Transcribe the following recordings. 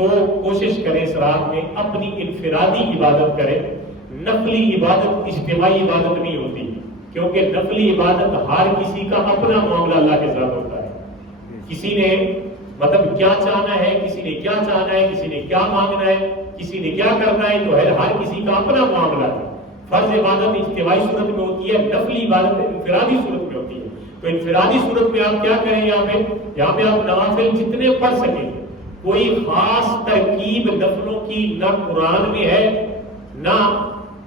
تو کوشش کریں اس رات میں اپنی انفرادی عبادت کریں. نفلی عبادت اجتماعی عبادت نہیں ہوتی، کیونکہ نفلی عبادت ہر کسی کا اپنا معاملہ اللہ کے ساتھ ہوتا ہے. کسی نے مطلب کیا چاہنا ہے، کسی نے کیا چاہنا ہے، کسی نے کیا مانگنا ہے، کسی نے کیا کرنا ہے، تو ہر کسی کا اپنا معاملہ ہے. فرض عبادت اجتماعی صورت میں ہوتی ہے، نفلی عبادت انفرادی صورت میں ہوتی ہے. تو انفرادی صورت میں آپ کیا کریں، یہاں پہ آپ نوافل جتنے پڑھ سکیں. کوئی خاص ترکیب نفلوں کی نہ قرآن میں ہے نہ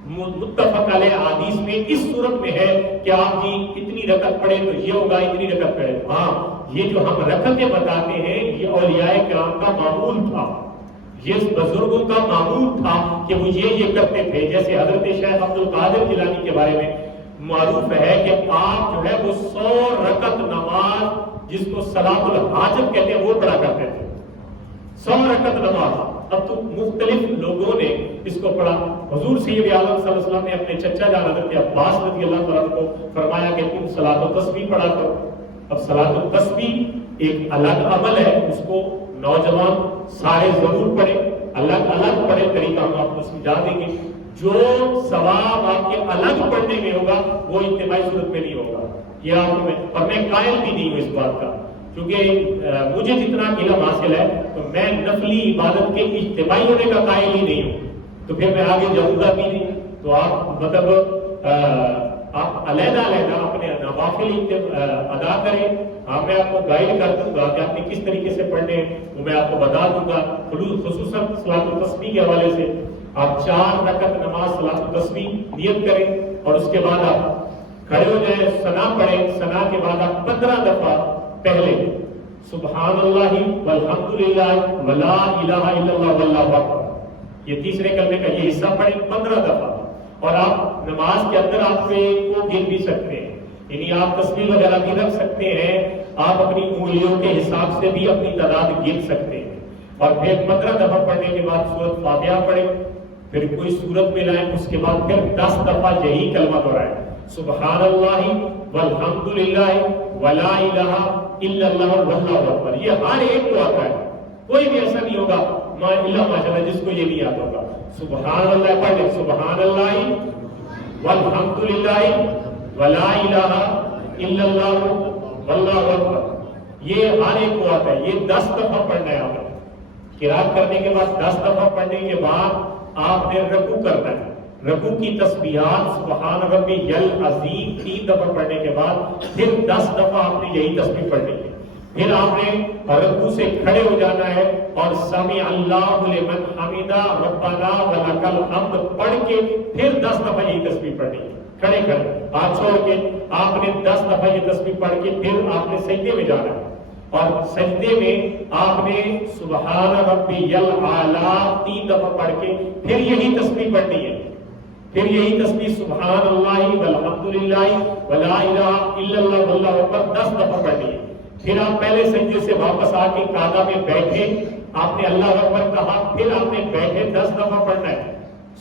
متفق علیہ حدیث میں اس صورت میں ہے کہ آپ جی اتنی رکعت پڑھیں تو یہ ہوگا، اتنی رکعت پڑھیں. ہاں، یہ جو ہم رکعتیں بتاتے ہیں یہ اولیاء کرام کا معمول تھا، یہ بزرگوں کا معمول تھا کہ وہ یہ کرتے تھے. جیسے حضرت شیخ عبد القادر جیلانی کے بارے میں معروف ہے کہ آپ جو ہے وہ 100 رکعت نماز، جس کو صلاۃ الحاجت کہتے ہیں، وہ پڑھا کرتے تھے. 100 رکعت نماز. اب تو مختلف لوگوں نے اس کو پڑھا. حضور سید عالم صلی اللہ علیہ وسلم نے اپنے چچا جان حضرت عباس رضی اللہ تعالیٰ کو فرمایا کہ تم صلاۃ التسبیح پڑھا کرو. اب صلاۃ التسبیح ایک الگ عمل ہے، اس کو نوجوان سارے ضرور پڑھیں، الگ الگ پڑھیں. طریقہ ہم آپ کو سمجھا دیں گے. جو ثواب آپ کے الگ پڑھنے میں ہوگا وہ اجتماعی صورت میں نہیں ہوگا. یہ آپ کو اور میں قائل بھی نہیں ہوں اس بات کا، کیونکہ مجھے جتنا علم حاصل ہے تو میں نفلی عبادت کے اجتماعی ہونے کا قائل ہی نہیں ہوں. تو پھر میں آگے جاؤں گا بھی نہیں. تو آپ مطلب آپ علیحدہ اپنے نوافل ادا کریں. ہاں، میں آپ کو گائیڈ کر دوں گا کہ آپ نے کس طریقے سے پڑھنے ہیں، وہ میں آپ کو بتا دوں گا. خصوصاً صلاۃ التسبیح کے حوالے سے آپ 4 رکعت نماز صلاۃ التسبیح نیت کریں اور اس کے بعد آپ کھڑے ہو جائیں، ثنا پڑھیں. ثنا کے بعد آپ 15 دفعہ پہلے سبحان اللہ والحمد للہ ولا الہ الا اللہ واللہ اکبر، یہ تیسرے کلمے کا یہ حصہ پڑھیں 15 دفعہ. اور آپ نماز کے اندر آپ سے کو گن بھی سکتے ہیں، یعنی آپ تسبیح وغیرہ بھی رکھ سکتے ہیں. آپ اپنی انگلیوں کے حساب سے بھی اپنی تعداد گن سکتے ہیں. اور پھر 15 دفعہ پڑھنے کے بعد سورۃ فاتحہ پڑھیں، پھر کوئی سورت میں لائیں. اس کے بعد پھر 10 دفعہ یہی کلمہ دہرائیں، سبحان اللہ والحمد للہ ولا الہ الا اللہ واللہ اکبر. یہ ہر ایک کو آتا ہے، کوئی بھی ایسا نہیں ہوگا ماشاءاللہ جس کو یہ نہیں آتا ہوگا. سبحان اللہ پڑھ لیں، سبحان اللہ والحمد للہ ولا الہ الا اللہ واللہ اکبر. یہ ہر ایک کو آتا ہے. یہ 10 دفعہ پڑھنا ہے. آپ نے قرات کرنے کے بعد 10 دفعہ پڑھنے کے بعد آپ نے رکوع کرنا ہے. رکوع کی تسبیحات سبحان ربی العظیم 3 دفعہ پڑھنے کے بعد پھر 10 دفعہ آپ نے یہی تسبیح پڑھنی ہے. پھر آپ نے رکوع سے کھڑے ہو جانا ہے اور سمع اللہ لمن حمدہ ربنا ولک الحمد پڑھ کے پھر 10 دفعہ یہی تسبیح پڑھنی ہے. کھڑے ہاتھ چھوڑ کے آپ نے 10 دفعہ یہ تسبیح پڑھ کے پھر آپ نے سجدے میں جانا ہے. اور سجدے میں آپ نے سبحان ربی الاعلیٰ 3 دفعہ پڑھ کے پھر یہی تسبیح پڑھنی ہے. پھر یہی تسبیح سبحان اللہ والحمد للہ ولا الہ الا اللہ واللہ اکبر 10 دفعہ پڑھنی ہے. پھر آپ پہلے سجدے سے واپس آ کے قعدہ میں بیٹھے، آپ نے اللہ اکبر کہا، پھر آپ نے بیٹھے 10 دفعہ پڑھنا ہے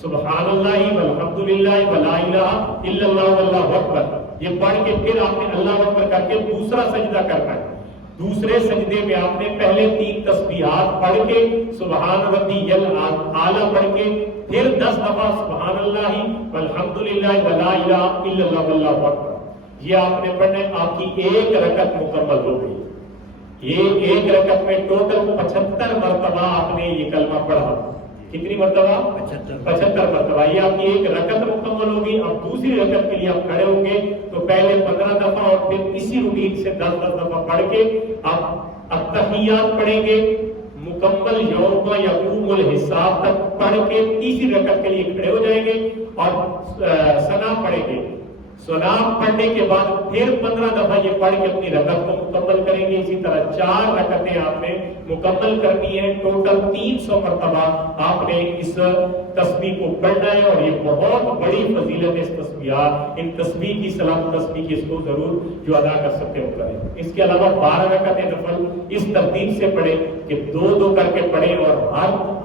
سبحان اللہ والحمد للہ ولا الہ الا اللہ واللہ اکبر. یہ پڑھ کے پھر آپ نے اللہ اکبر کر کے دوسرا سجدہ کرنا ہے. دوسرے سجدے میں آپ نے پہلے 3 تسبیحات پڑھ کے سبحان ربی الاعلیٰ پڑھ کے پھر 10 دفعہ سبحان اللہ والحمد للہ ولا الہ الا اللہ واللہ اکبر. یہ آپ نے پڑھنا ہے. آپ کی ایک رکعت مکمل ہو گئی. یہ ایک رکعت میں ٹوٹل 75 مرتبہ آپ نے یہ کلمہ پڑھا. کتنی مرتبہ؟ 75 مرتبہ. یہ آپ کی ایک رکعت مکمل ہوگی. اب دوسری رکعت کے لیے آپ کھڑے ہوں گے تو پہلے 15 دفعہ اور پھر اسی روٹین سے 10 دفعہ پڑھ کے آپ التحیات پڑھیں گے. مکمل یوم یقوم الحساب تک پڑھ کے تیسری رکعت کے لیے کھڑے ہو جائیں گے اور ثنا پڑھیں گے. سلام پڑھنے کے بعد پھر 15 دفعہ یہ پڑھ کے اپنی رکعت کو مکمل کریں گے. اسی طرح 4 رکعتیں آپ نے مکمل کرنی ہے. ٹوٹل 300 مرتبہ آپ نے اس تسبیح کو پڑھنا ہے. اور یہ بہت بڑی فضیلت ہے اس تسبیحات، ان تسبیح کی سلام تسبیح کی، اس کو ضرور جو ادا کر سکتے ہو کریں. اس کے علاوہ 12 رکعتیں نفل اس ترتیب سے پڑھیں کہ 2 کر کے پڑھیں اور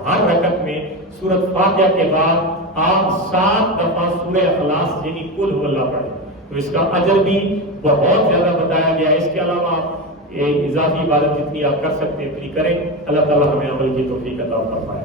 ہر رکعت میں سورۃ فاتحہ کے بعد آپ 7 دفعہ سورہ اخلاص یعنی قل هو اللہ پڑھیں. تو اس کا اجر بھی بہت زیادہ بتایا گیا ہے. اس کے علاوہ اضافی عبادت جتنی آپ کر سکتے ہیں اتنی کریں. اللہ تعالیٰ ہمیں عمل کی توفیق عطا فرمائے.